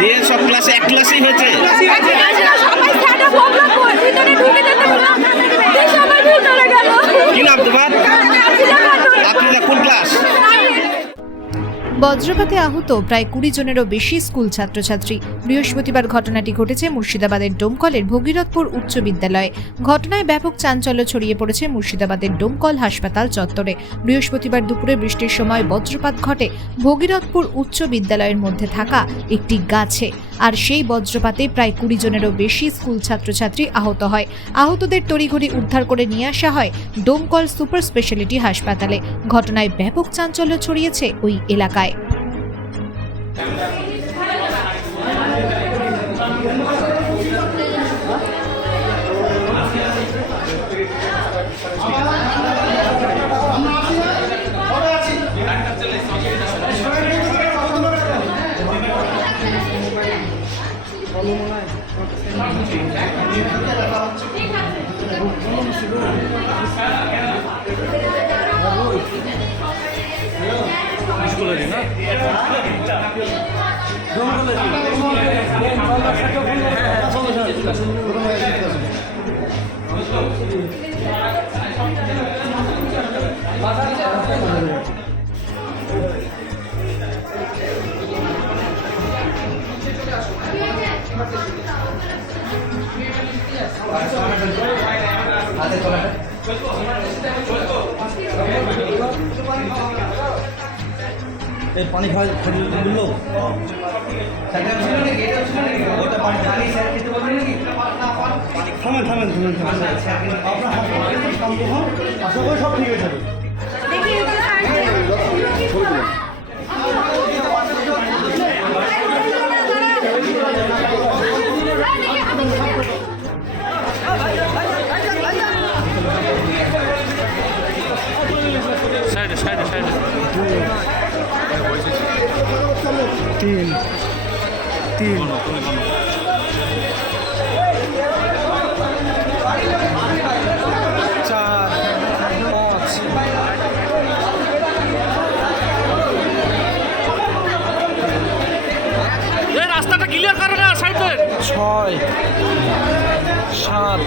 দিয়ে সব ক্লাসে এক ক্লাসেই হয়েছে। কি নাম তোমার? আপনি কোন ক্লাস? বজ্রপাতে আহত প্রায় 20 জনেরও বেশি স্কুল ছাত্রছাত্রী। বৃহস্পতিবার ঘটনাটি ঘটেছে মুর্শিদাবাদের ডোমকলের ভগীরথপুর উচ্চ বিদ্যালয়ে। ঘটনায় ব্যাপক চাঞ্চল্য ছড়িয়ে পড়েছে মুর্শিদাবাদের ডোমকল হাসপাতাল চত্বরে। বৃহস্পতিবার দুপুরে বৃষ্টির সময় বজ্রপাত ঘটে ভগীরথপুর উচ্চ বিদ্যালয়ের মধ্যে থাকা একটি গাছে। আর সেই বজ্রপাতে প্রায় 20 জনেরও বেশি স্কুল ছাত্রছাত্রী আহত হয়। আহতদের তড়িঘড়ি উদ্ধার করে নিয়ে আসা হয় ডোমকল সুপার স্পেশালিটি হাসপাতালে। ঘটনায় ব্যাপক চাঞ্চল্য ছড়িয়েছে ওই এলাকায়। पानी खा लो থামেন আশা করি সব ঠিক হয়ে যাবে। তিন চার পাঁচ রাস্তাটা ক্লিয়ার করে না সাইডে। 6 7